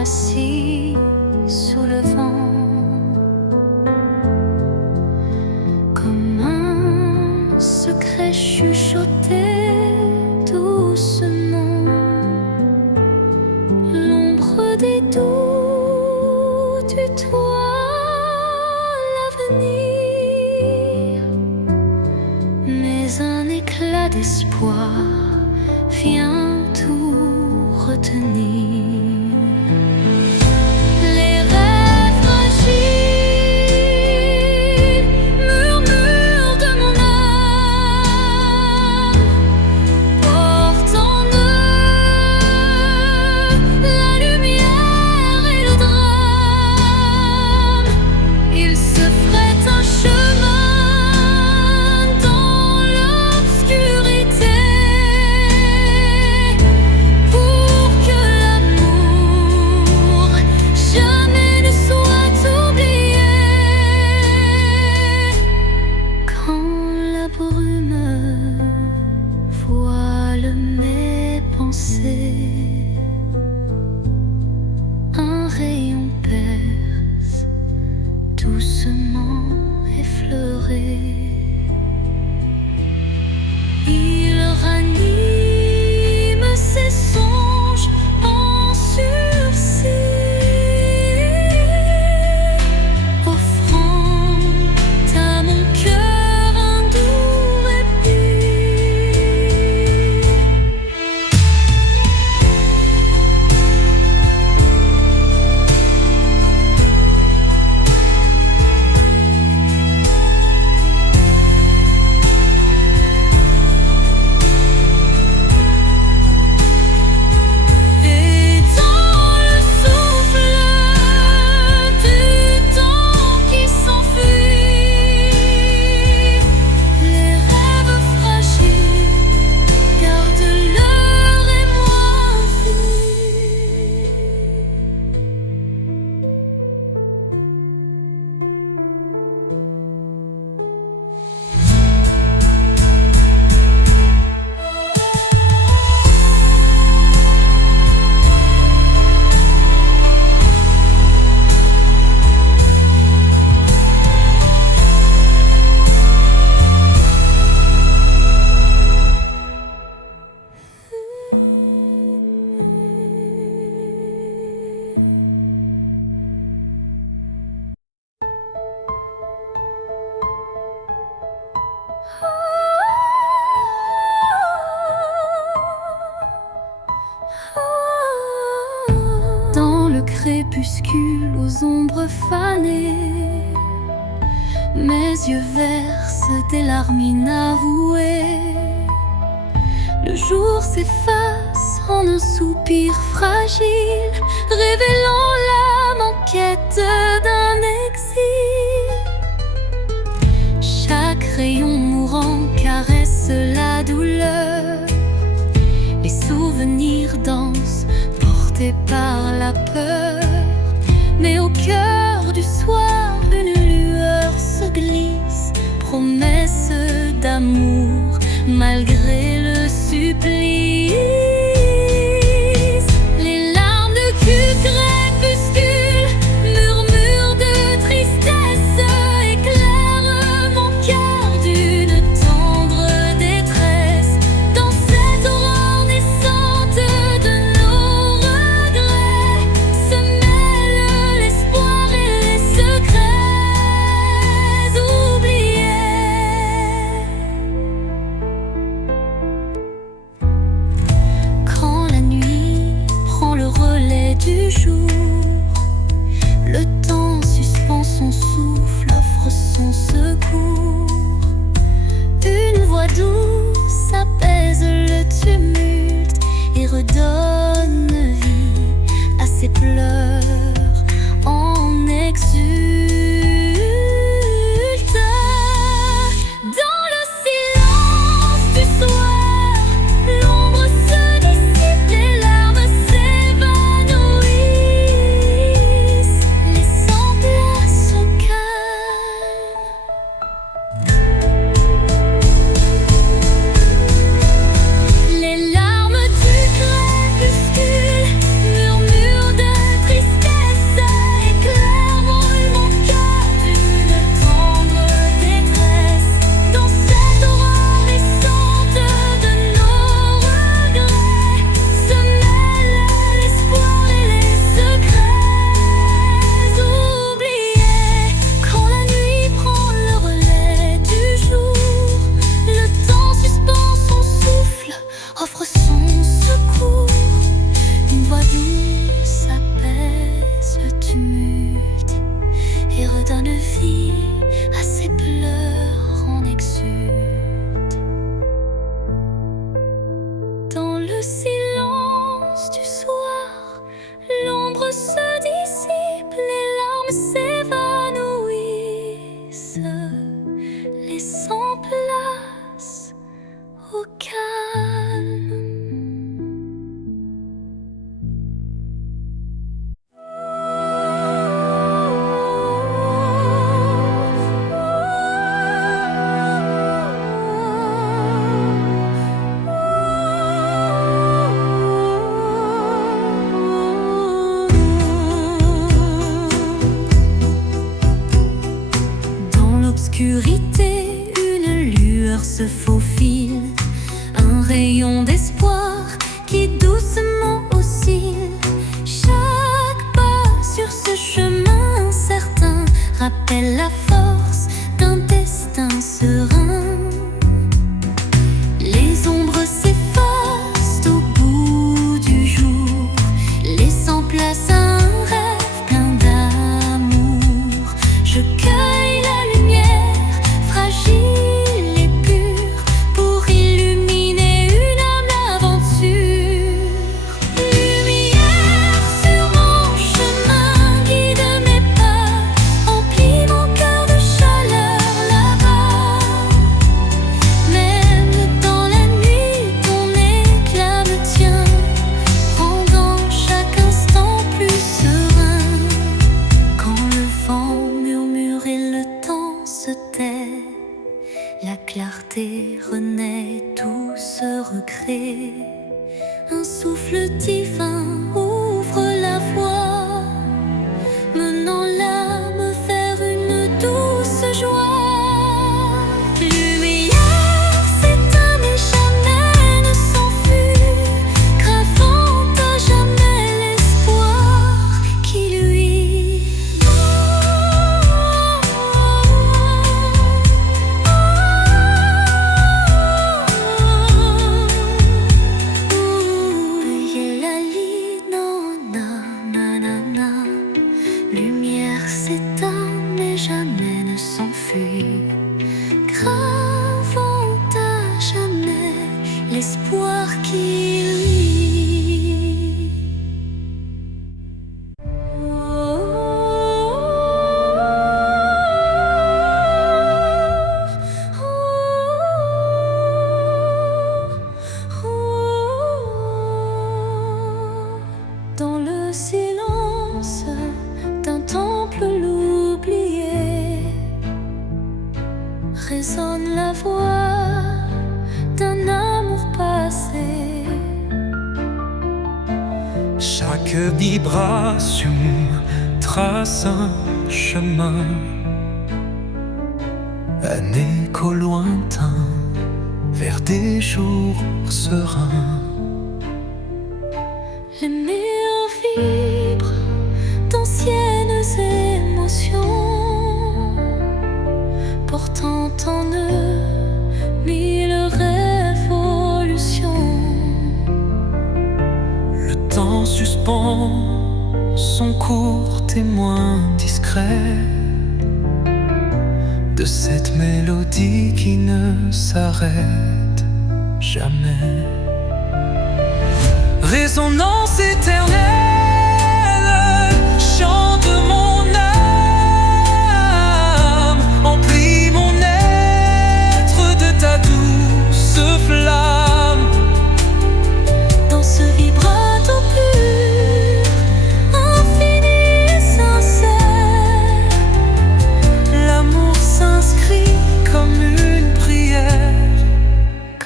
assis sous le vent, comme un secret chuchoté doucement. L'ombre des doutes tutoie l'avenir, mais un éclat d'espoir vient tout retenir. Les rêves fragiles murmurent de mon âme, portent en eux la lumière et le drame. Ils se frayent un chemin dans l'obscurité, un rayon perce, doucement effleuré. Il ranime ses songes en sursis, offrant à mon cœur un doux répit. Dans le crépuscule aux ombres fanées, mes yeux versent des larmes inavouées. Le jour s'efface en un soupir fragile, révélant l'âme en quête d'un exil. Chaque rayon mourant caresse la douleur, les souvenirs dansent portés par la peur. Mais au cœur du soir, une lueur se glisse, promesse d'amour malgré le supplice. Les larmes de crépuscule, murmures de tristesse, éclairent mon cœur d'une tendre détresse. Dans cette aurore naissante de nos regrets se mêlent l'espoir et les secrets oubliés. Quand la nuit prend le relais du jour, le temps suspend son souffle, offre son secours. Une voix douce apaise le tumulte et redonne vie à ses pleurs en exulte. Dans le silence du soir, l'ombre se dissipe, les larmes s'évanouissent, laissant place au calme. Les larmes du crépuscule, murmures de tristesse, se faufile un rayon d'espoir qui doucement oscille. Chaque pas sur ce chemin incertain rappelle la force d'un destin serein. Les ombres s'effacent au bout du jour, laissant place à un rêve plein d'amour. Je cueille la lumière, fragile et pure, pour illuminer une âme d'aventure. Lumière sur mon chemin, guide mes pas, emplis mon cœur de chaleur là-bas. Même dans la nuit, ton éclat me tient, rendant chaque instant plus serein. Quand le vent murmure et le temps se tait, la clarté renaît, tout se recrée. Un souffle divin ouvre la voie, menant l'âme vers une douce joie. Lumière s'éteint mais jamais ne s'enfuit, gravant à jamais l'espoir qui luit. Veillez la lit, non, nanana. Lumière s'éteint mais jamais ne s'enfuit, gravant à jamais l'espoir qui luit. Dans le silence d'un temple l'oublié, résonne la voix d'un amour passé. Chaque vibration trace un chemin, un écho lointain vers des jours sereins. Les murs vibrent d'anciennes émotions, portant en eux mille révolutions. Le temps suspend son court témoin discret de cette mélodie qui ne s'arrête jamais. Résonance éternelle, chant de mon âme, emplis mon être de ta douce flamme. Dans ce vibrato pur, infini et sincère, L'amour s'inscrit comme une prière.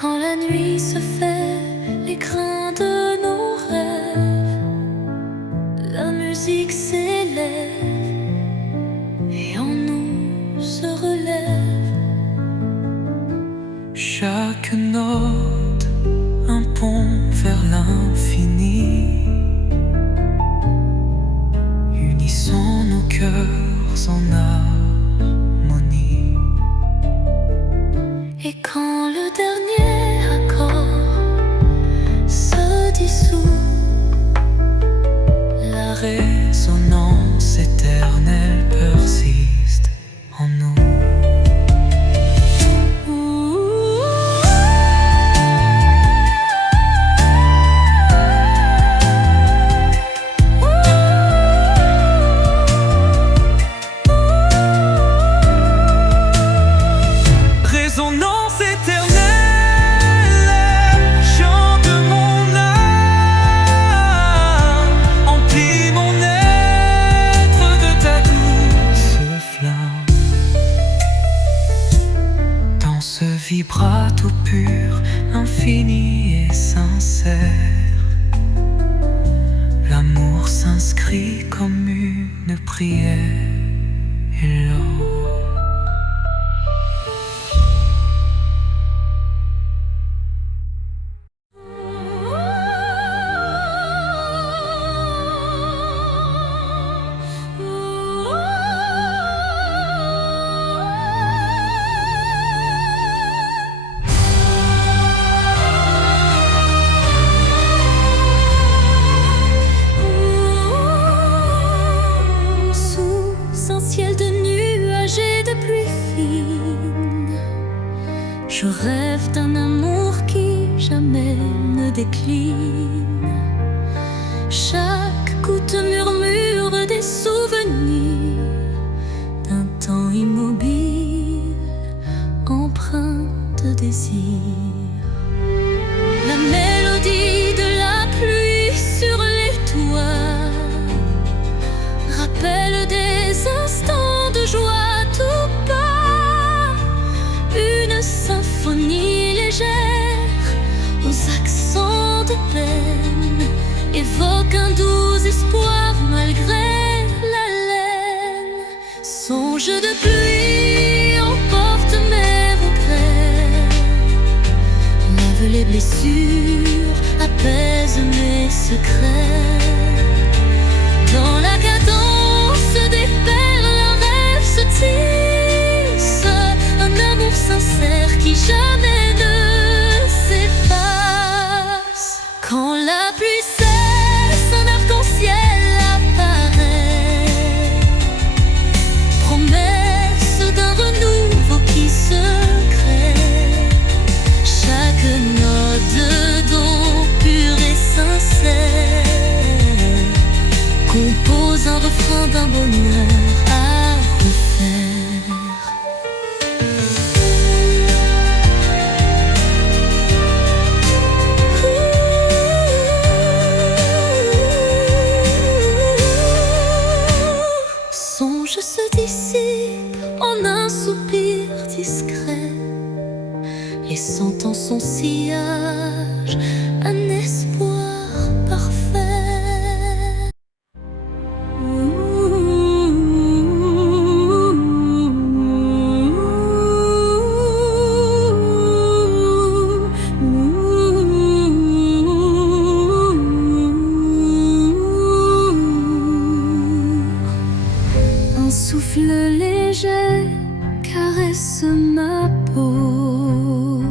quand la nuit se fait l'écrin de nos rêves, la musique s'élève et en nous se relève. Chaque note un pont vers l'infini. Unissons nos cœurs en harmonie. Et quand le dernier accord se dissout, La résonance éternelle persiste en nous. Résonance éternelle, chant de mon âme, emplis mon être de ta douce flamme. Dans ce vibrato pur, infini et sincère, l'amour s'inscrit comme une prière. Et l'or Je rêve d'un amour qui jamais ne décline. Chaque goutte murmure des souvenirs d'un temps immobile, empreint de désir. La mélodie de la pluie sur les toits rappelle des instants de joie tout bas. Une symphonie légère aux accents de peine évoque un doux espoir malgré la laine. Songe de pluie emporte mes regrets, lave les blessures, apaise mes secrets. Dans la cadence des perles, un rêve se tisse, un amour sincère qui jamais ne s'efface. Quand la pluie cesse, un arc-en-ciel apparaît, promesse d'un renouveau qui se crée. Chaque note d'eau pure et sincère compose un refrain d'un bonheur à refaire. Songe se dissipe en un soupir discret, laissant en son sillage un espoir parfait. Un souffle léger caresse ma peau,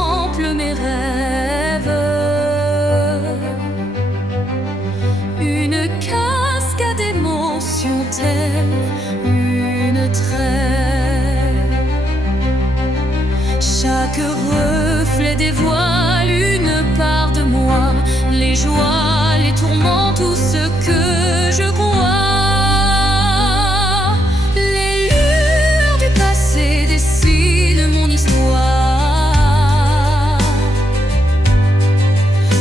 contemple mes rêves. Une cascade d'émotions telle une trêve. Chaque reflet dévoile une part de moi, les joies, les tourments, tout ce que je crois. Les lueurs du passé dessinent mon histoire,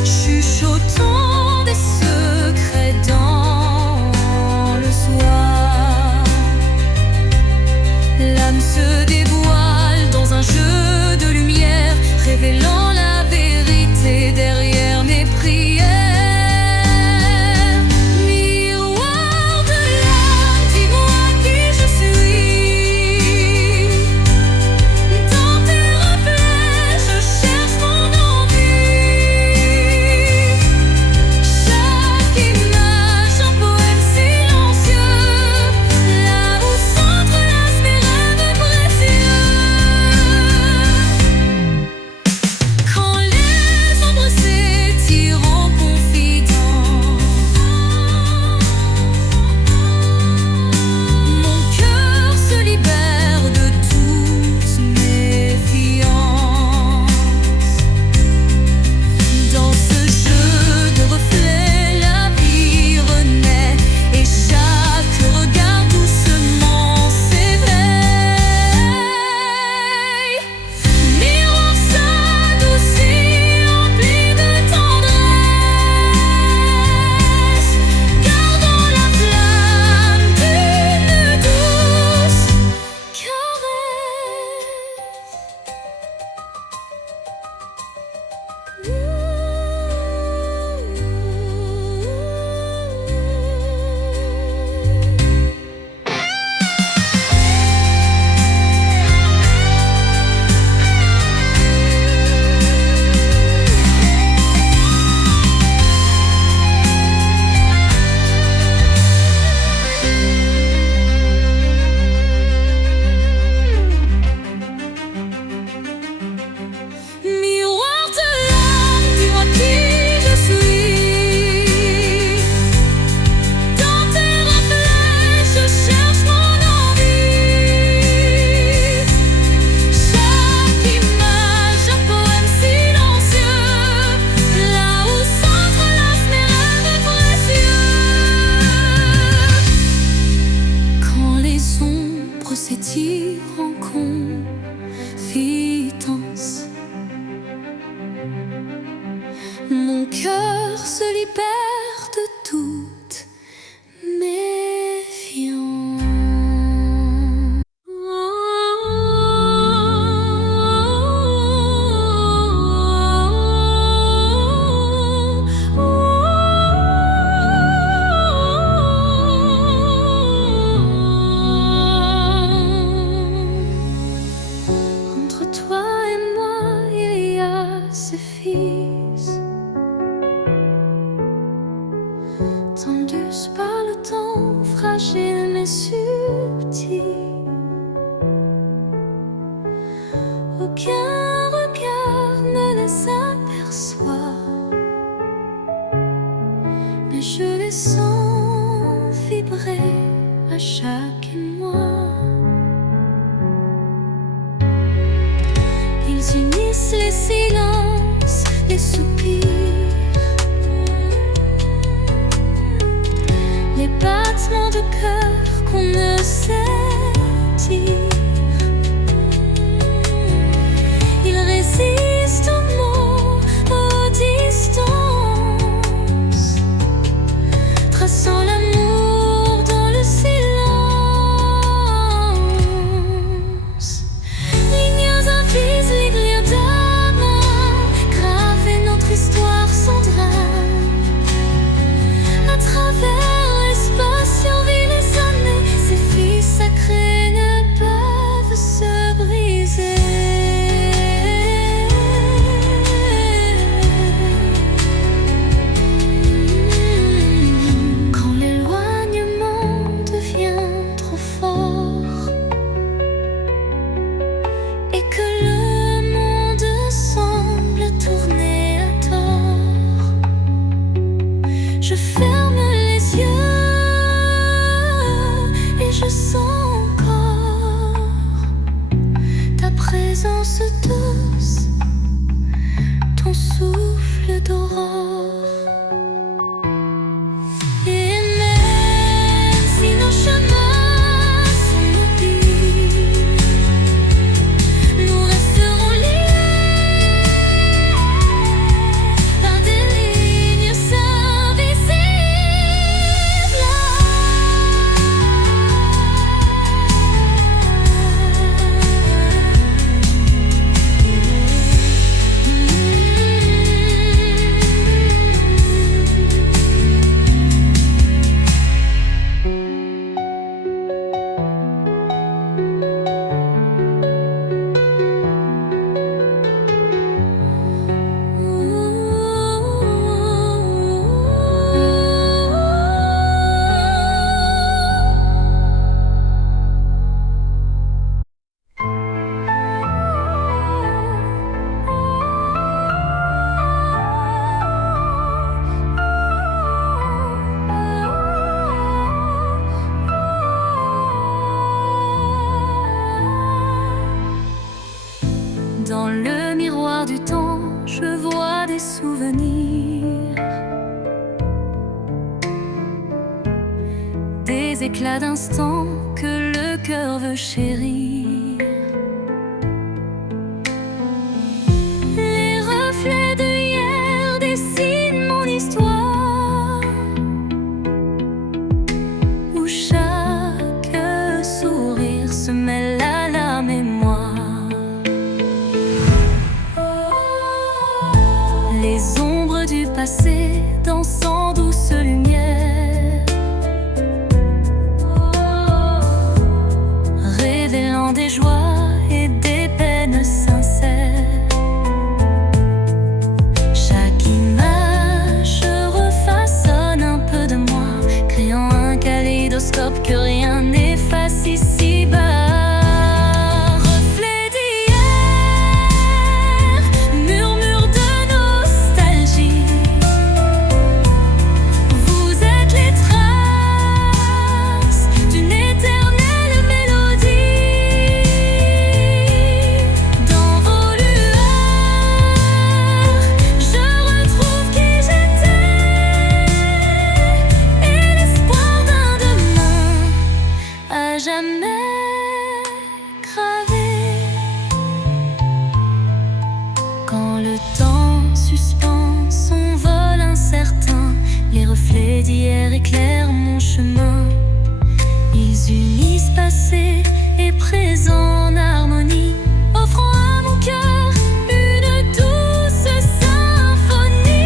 chuchotant des secrets dans le soir. L'âme se dévoile dans un jeu de lumière, révélant la vérité derrière mes prières. Miroir de l'âme, dis-moi qui je suis. Dans tes reflets, je cherche mon envie. Chaque image, un poème silencieux, là où s'entrelacent mes rêves précieux. Quand les ombres s'étirent en confidence, mon cœur se libère de toute méfiance. Dans ce jeu de reflets, la vie renaît et chaque regard doucement s'éveille. Miroir s'adoucit, empli de tendresse, gardant la flamme d'une douce Miroir de l'âme, dis-moi qui je suis. Dans tes reflets, je cherche mon envie. Chaque image, un poème silencieux, là où s'entrelacent mes rêves précieux. Quand les ombres s'étirent en confidence, mon cœur se libère de toute méfiance. Entre toi et moi, il y a ce fils. d'aurore. Et même si nos chemins sont mobiles, nous resterons liés par des lignes invisibles. Dans le miroir du temps, je vois des souvenirs, des éclats d'instants que le cœur veut chérir. Les reflets de hier dessinent mon histoire, où chaque sourire se mêle à la mémoire. Les ombres du passé dansant douce lumière, révélant des joies et des peines sincères. Chaque image refaçonne un peu de moi, créant un kaléidoscope que rien n'efface ici-bas. Jamais gravé. Quand le temps suspend son vol incertain, les reflets d'hier éclairent mon chemin. Ils unissent passé et présent en harmonie, offrant à mon cœur une douce symphonie.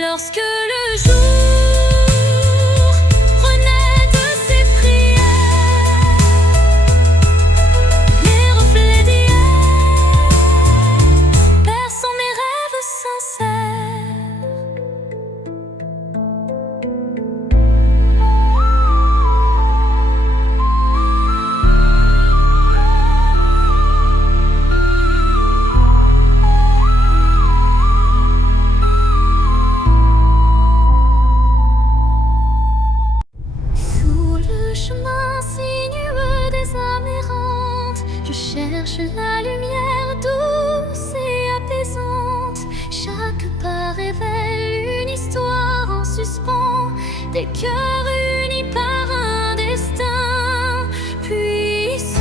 Lorsque le jour renaît de ses prières, les reflets d'hier bercent mes rêves sincères. Chemin sinueux des âmes errantes, je cherche la lumière douce et apaisante. Chaque pas révèle une histoire en suspens, des cœurs unis par un destin puissant.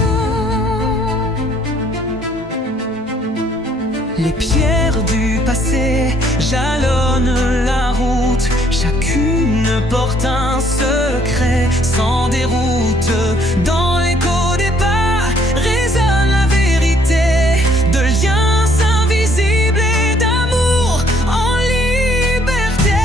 Les pierres du passé jalonnent la route, chacune porte un secret sans déroute. Dans l'écho des pas résonne la vérité de liens invisibles et d'amour en liberté.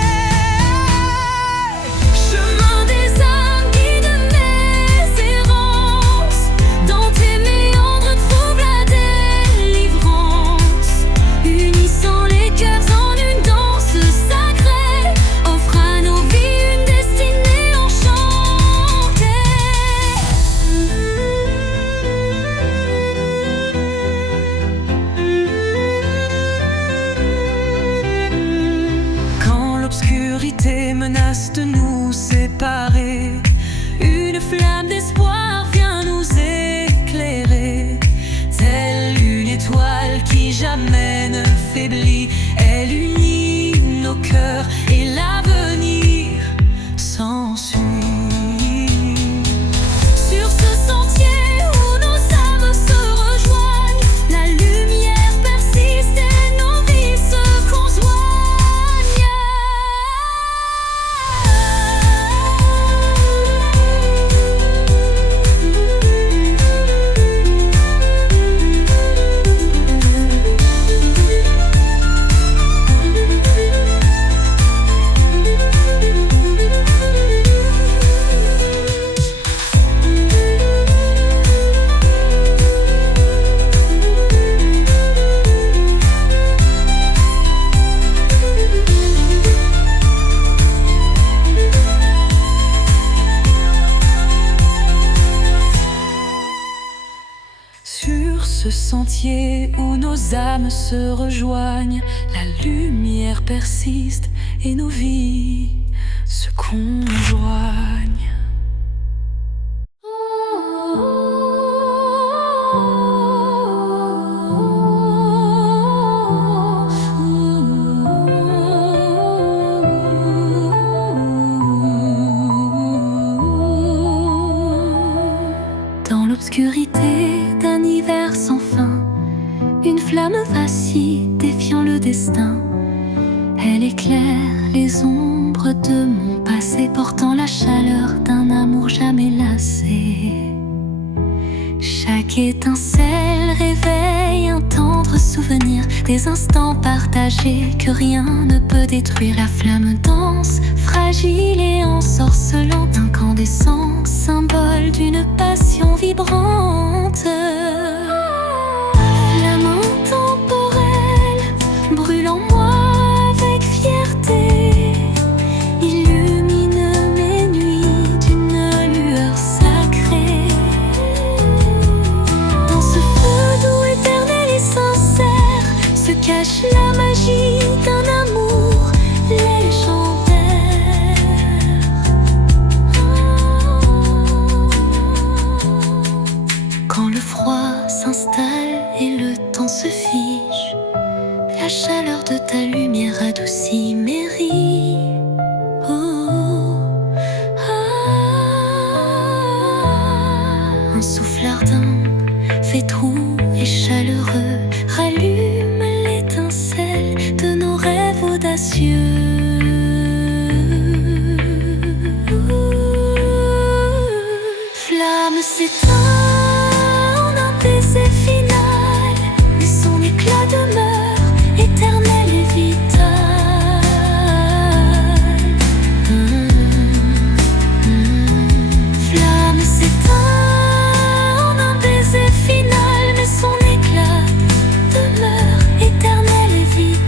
Chemin des âmes, guide mes errances, dans tes méandres trouve la délivrance, unissant les cœurs en une danse sacrée, offre à nos vies une destinée enchantée. où nos âmes se rejoignent, la lumière persiste et nos vies se conjoignent. Dans l'obscurité d'un hiver sans fin, une flamme vacille, défiant le destin. Elle éclaire les ombres de mon passé, portant la chaleur d'un amour jamais lassé. Chaque étincelle réveille un tendre souvenir, des instants partagés que rien ne peut détruire. La flamme danse, fragile et ensorcelante, incandescent, symbole d'une passion vibrante. Flamme intemporelle, brûle en moi avec fierté, illumine mes nuits d'une lueur sacrée. Dans ce feu doux, éternel et sincère, se cache la magie d'un amour légendaire. Quand le froid s'installe et le temps se fige, la chaleur de ta lumière adoucit mes rides. Un souffle ardent, fétroux et chaleureux, rallume l'étincelle de nos rêves audacieux. Flamme s'éteint en un baiser final, mais son éclat demeure éternel et vital. Flamme s'éteint en un baiser final, mais son éclat demeure éternel et vital.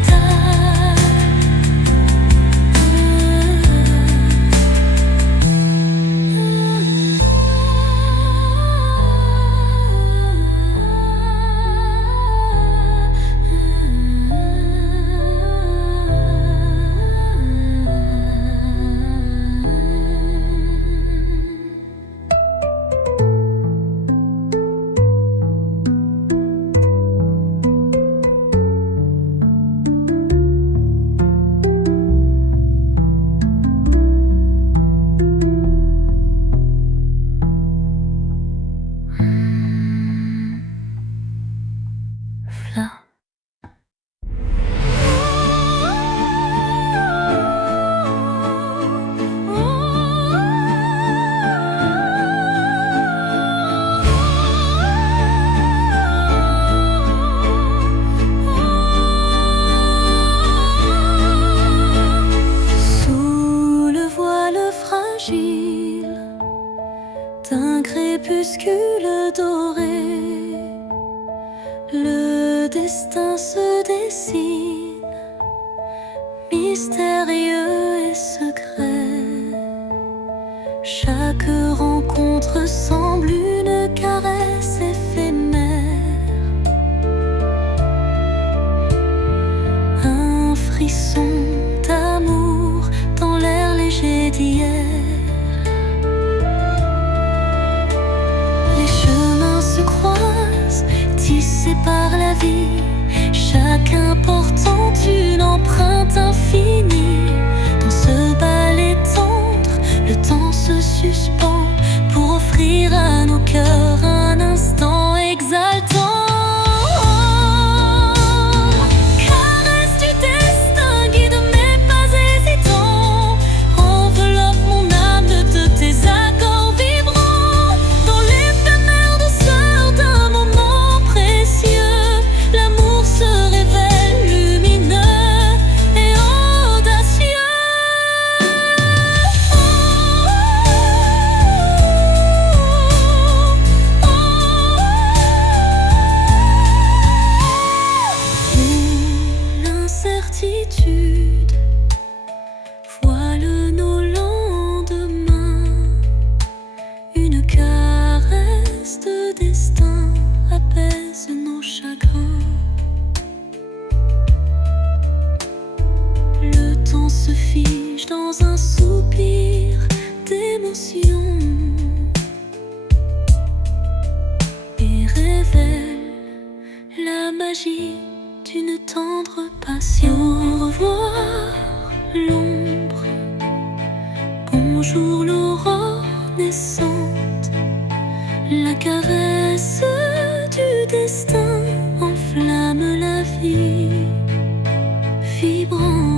D'un crépuscule doré, le destin se dessine, mystérieux et secret. Chaque rencontre semble une caresse éphémère, un frisson d'amour dans l'air léger d'hier. Tissés par la vie, chacun portant une empreinte infinie. Dans ce ballet tendre, le temps se suspend pour offrir à nos cœurs un instant exaltant. Caresse du destin, guide mes pas hésitants, enveloppe mon âme de tes accords vibrants. Dans l'éphémère douceur d'un moment précieux, l'amour se révèle lumineux et audacieux. L'incertitude voile nos lendemains, une caresse de destin apaise nos chagrins. d'une tendre passion. Au revoir l'ombre, bonjour l'aurore naissante. La caresse du destin enflamme la vie vibrante.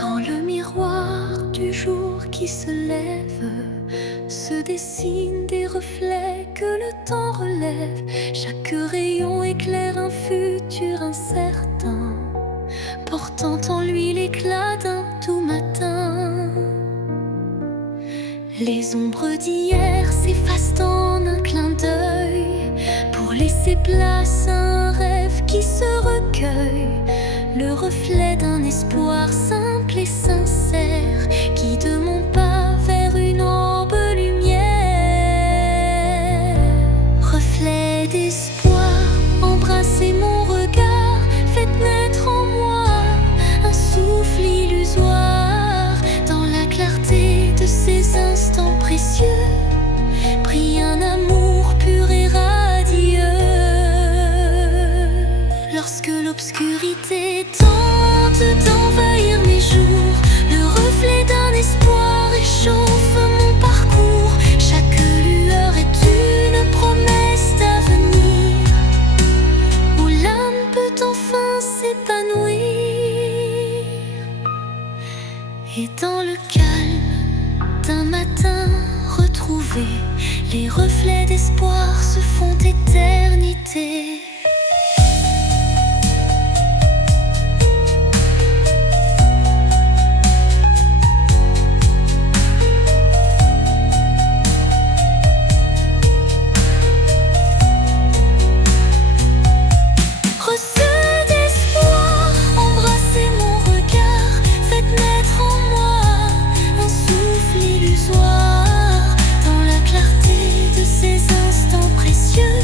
Dans le miroir du jour qui se lève, se dessinent des reflets que le temps relève. Chaque rayon éclaire un futur incertain, portant en lui l'éclat d'un doux matin. Les ombres d'hier s'effacent en un clin d'œil, pour laisser place à un rêve qui se recueille. Le reflet d'un espoir simple et sincère, qui de mon pas vers une aube lumière. Reflet d'espoir, embrassez mon regard, faites naître en moi un souffle illusoire. Dans la clarté de ces instants précieux, brille un amour pur et radieux. Lorsque l'obscurité tente d'envahir mes jours, le reflet d'un espoir réchauffe mon parcours. Chaque lueur est une promesse d'avenir, où l'âme peut enfin s'épanouir. Et dans le calme d'un matin retrouvé, les reflets d'espoir se font éternité. Dans la clarté de ces instants précieux,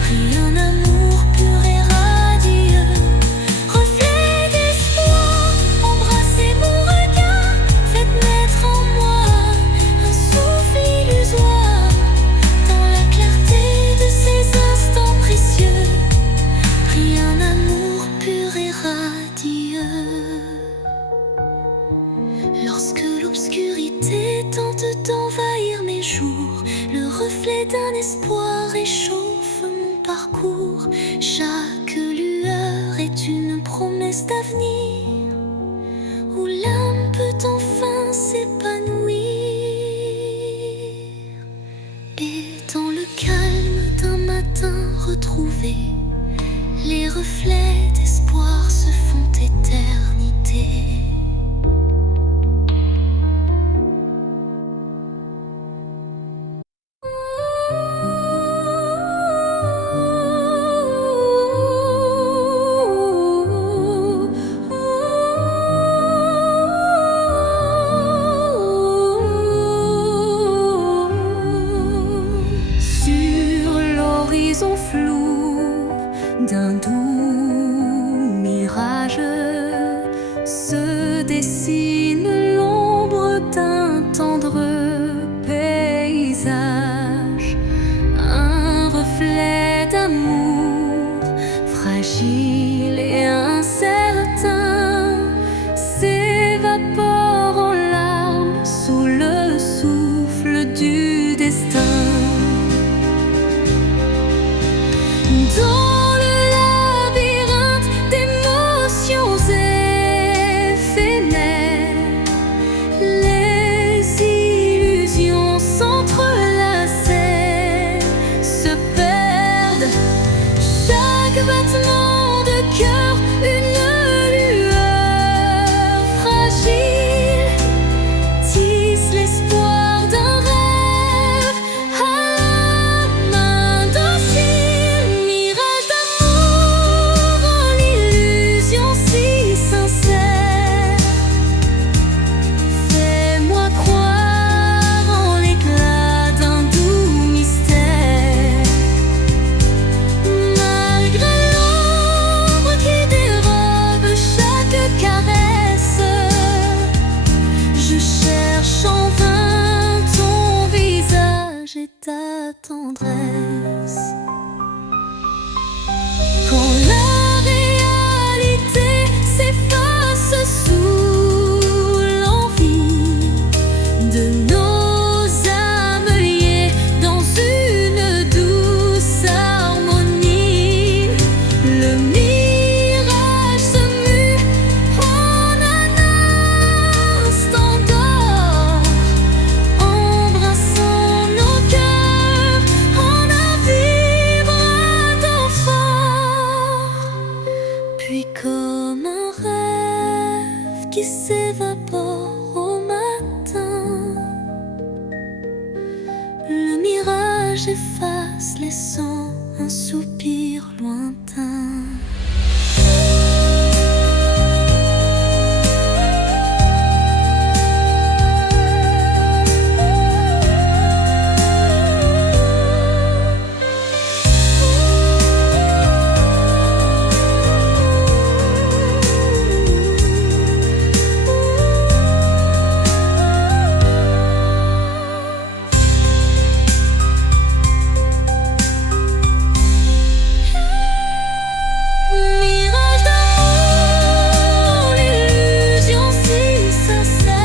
brille un amour pur et radieux. Reflet d'espoir, embrassez mon regard, faites naître en moi un souffle illusoire. Dans la clarté de ces instants précieux, brille un amour pur et radieux. Lorsque l'obscurité tente d'envahir mes jours, le reflet d'un espoir réchauffe mon parcours. Chaque lueur est une promesse d'avenir, où l'âme peut enfin s'épanouir. Et dans le calme d'un matin retrouvé, les reflets d'espoir se font éternité. Flou d'un doux mirage se dessine l'ombre d'un tendre paysage, un reflet d'amour fragile et incertain s'évapore en larmes sous le souffle du destin. tendresse. Quand la réalité s'efface sous l'envie de nos âmes liées dans une douce harmonie, le mirage se mue en un instant d'or, embrassant nos cœurs en un vibrato fort. Puis comme un rêve qui s'évapore au matin, le mirage efface, laissant un soupir lointain. Mirage d'amour, l'illusion si sincère,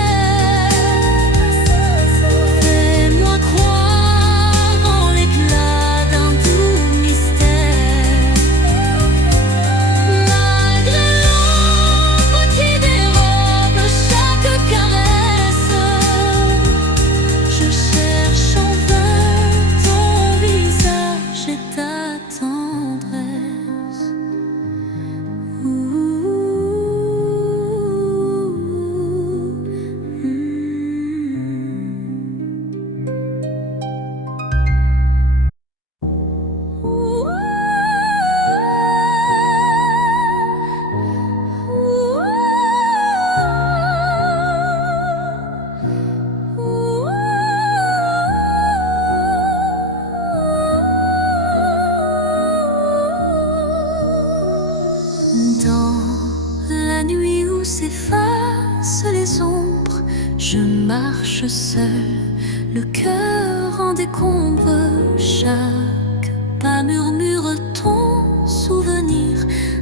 fais-moi croire en l'éclat d'un doux mystère. Malgré l'ombre qui dérobe chaque caresse, je cherche en vain ton visage et ta tendresse. Dans la nuit où s'effacent les ombres, je marche seul, le cœur en décombre. Chaque pas murmure ton souvenir,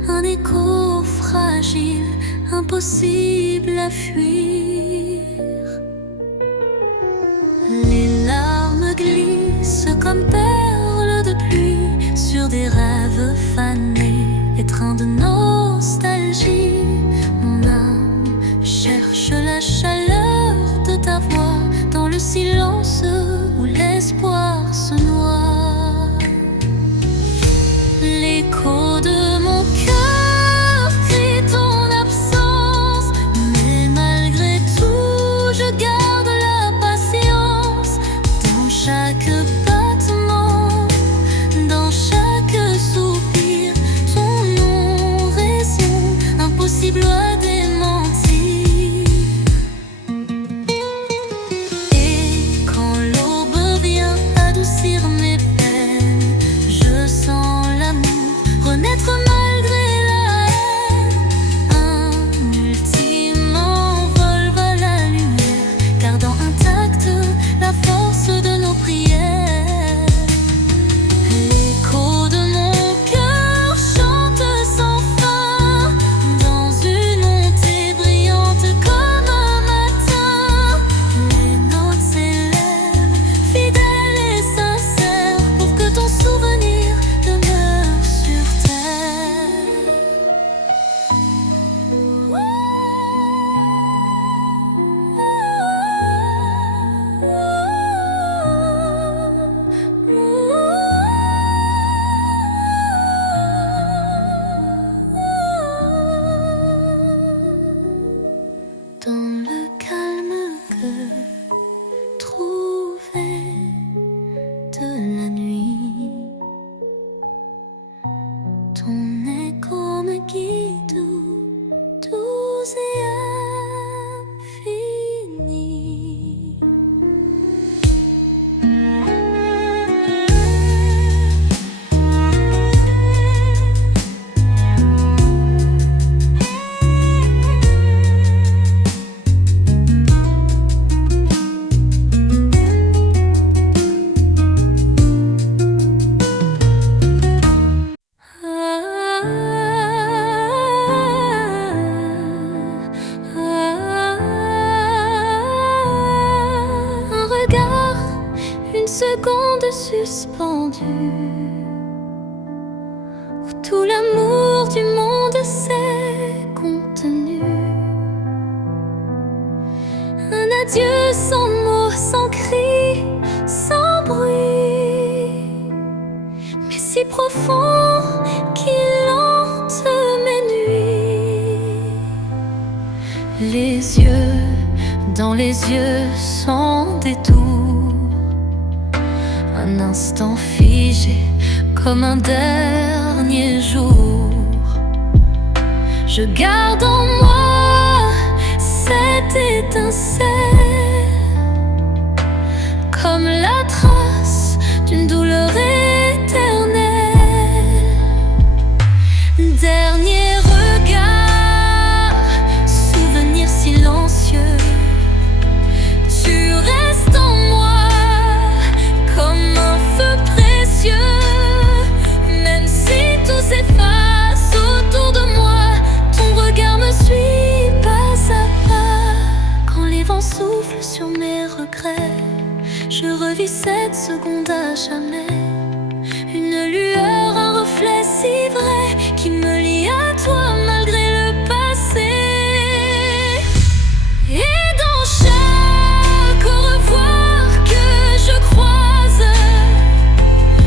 un écho fragile, impossible à fuir. Les larmes glissent comme perles de pluie sur des rêves fanés, étreints de nostalgie. Mon âme cherche la chaleur de ta voix dans le silence où l'espoir se noie. L'écho de mon cœur crie ton absence, mais malgré tout je garde la patience. Dans chaque battement, dans chaque soupir, ton non-raison impossible à démentir. Et quand l'aube vient adoucir mes peines, je sens l'amour renaître malgré la haine. Un ultime envol vers la lumière, gardant intacte la force de nos prières. L'écho de mon cœur chante sans fin, dans une montée brillante comme un matin. Les notes s'élèvent, fidèles et sincères, pour que ton souvenir demeure sur terre. Dans le calme que trouvé de la nuit, ton écho me guide doux et infini. où tout l'amour du monde s'est contenu. Un adieu sans mots, sans cri, sans bruit, mais si profond qu'il hante mes nuits. Les yeux dans les yeux sans détour, un instant figé comme un dernier jour. Je garde en moi cette étincelle, comme la trace d'une douleur éternelle. Dernier regard, souvenir silencieux, tu restes en moi comme un feu précieux. Même si tout s'efface autour de moi, ton regard me suit pas à pas. Quand les vents soufflent sur mes regrets, je revis cette seconde à jamais. Une lueur, un reflet si vrai qui me lie à toi malgré le passé. Et dans chaque au revoir que je croise,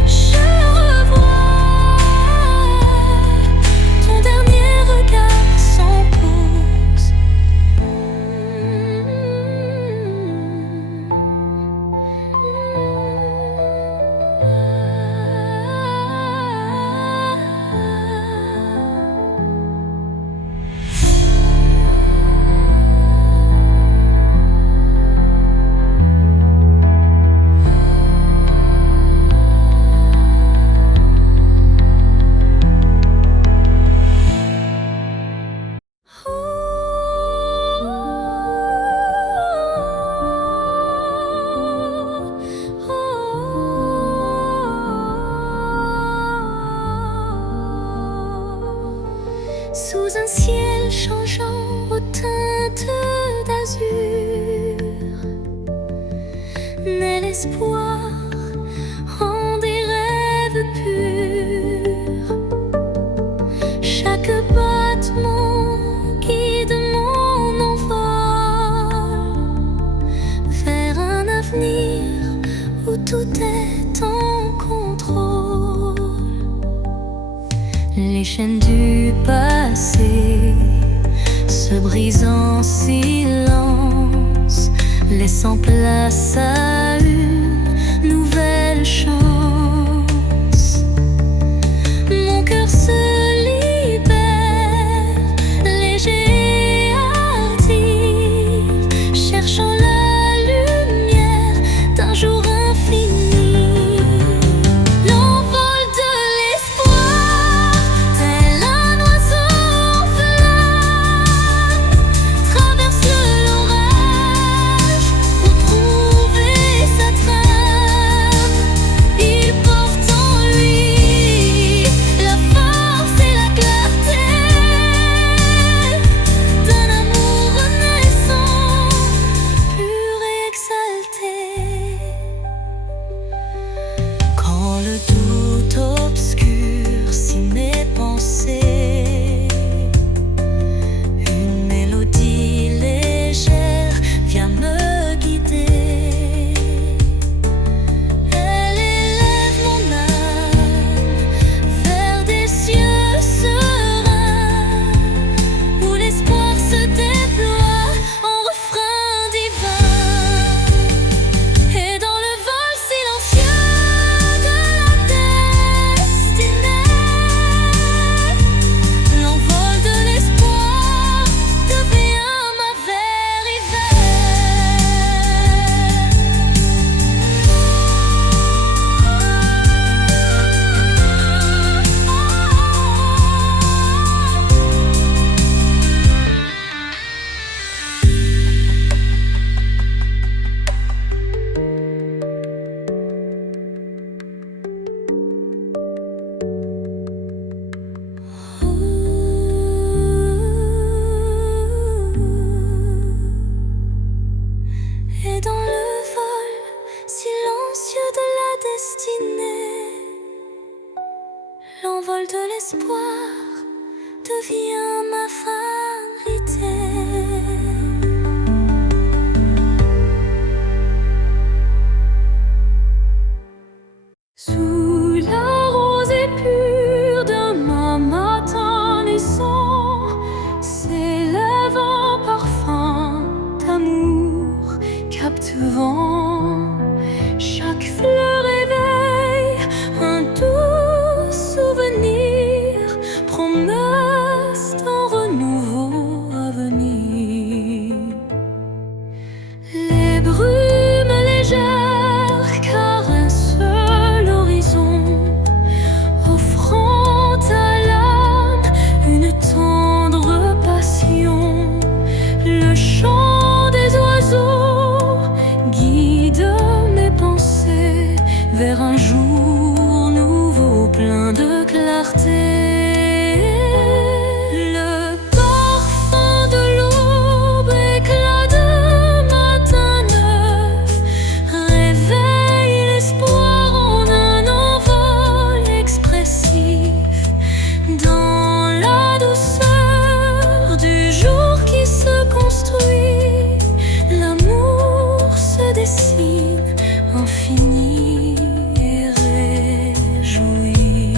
je revois ton dernier regard sans pause. Sous un ciel changeant aux teintes d'azur, naît l'espoir en des rêves purs. Chaque battement guide mon envol vers un avenir où tout est en contrôle. Les chaînes du passé se brisent en silence, laissant place à une nouvelle chance. Mon cœur se libère, léger et hardi, cherchant la lumière d'un jour infini. L'envol de l'espoir, tel un oiseau en flamme, traverse l'orage pour trouver sa trame. vol de l'espoir devient ma vérité. Sous la rosée pure d'un matin naissant s'élève un parfum d'amour captivant. Chaque fleur éveille un doux souvenir, promesse d'un renouveau à venir. Les brumes légères caressent l'horizon, offrant à l'âme une tendre passion. Le chant des oiseaux guide mes pensées vers un jour nouveau plein de clarté. Le parfum de l'aube, éclat de matin neuf, réveille l'espoir en un envol expressif. Dans la douceur du jour qui se construit, l'amour se dessine infini et réjoui.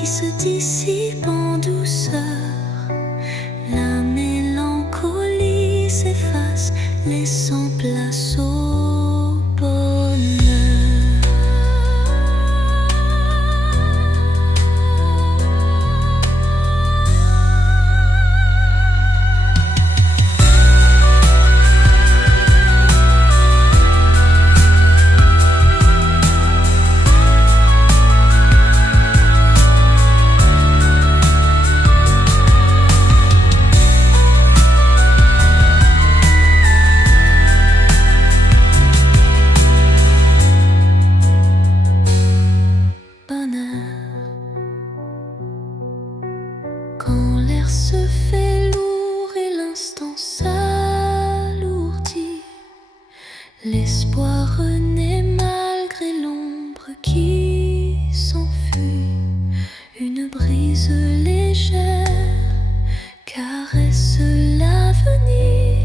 qui se dissipe en douceur. La mélancolie s'efface, laissant place au bonheur. Quand l'air se fait lourd et l'instant s'alourdit, l'espoir renaît malgré l'ombre qui s'enfuit. Une brise légère caresse l'avenir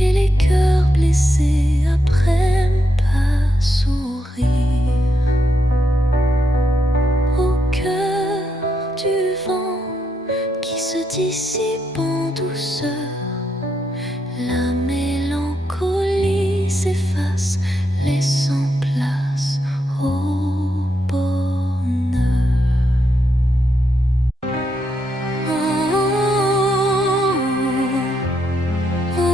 et les cœurs blessés apprennent à sourire. Au cœur du vent qui se dissipe en douceur, la mélancolie s'efface, laissant place au bonheur. Oh, oh,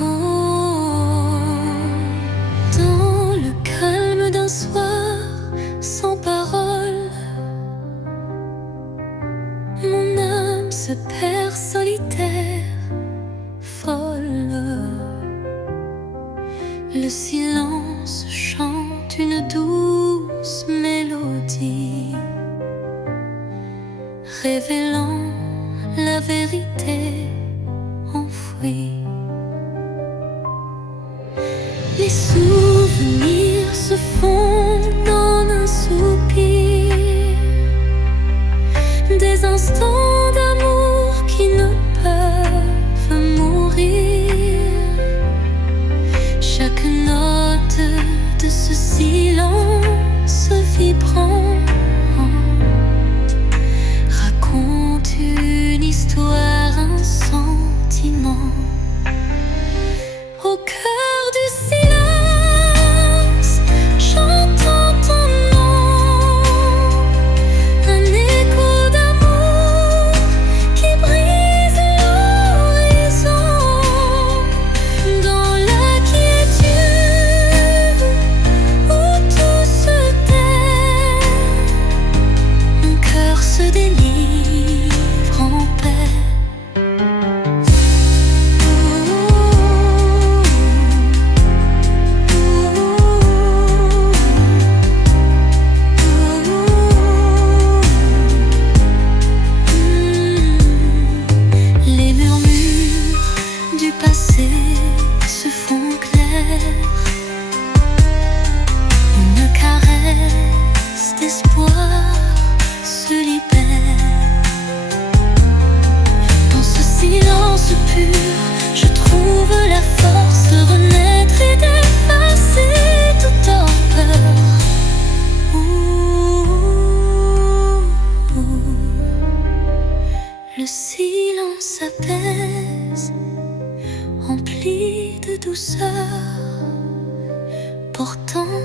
oh, dans le calme d'un soir sans parole, mon âme se perd solitaire, folle. Le silence chante une douce mélodie, révélant la vérité enfouie. Les souvenirs se fondent en un soupir, des instants d'amour qui ne peuvent mourir. Chaque note de ce silence vibrant raconte une histoire, un sentiment. Au cœur du silence, j'entends ton nom, un écho d'amour qui brise l'horizon. Dans la quiétude où tout se tait, mon cœur se délivre en paix. Les murmures du passé se font clairs, une caresse d'espoir se libère. Dans ce silence pur, je trouve la force de renaître et d'effacer toute torpeur. Le silence apaise, empli de douceur, portant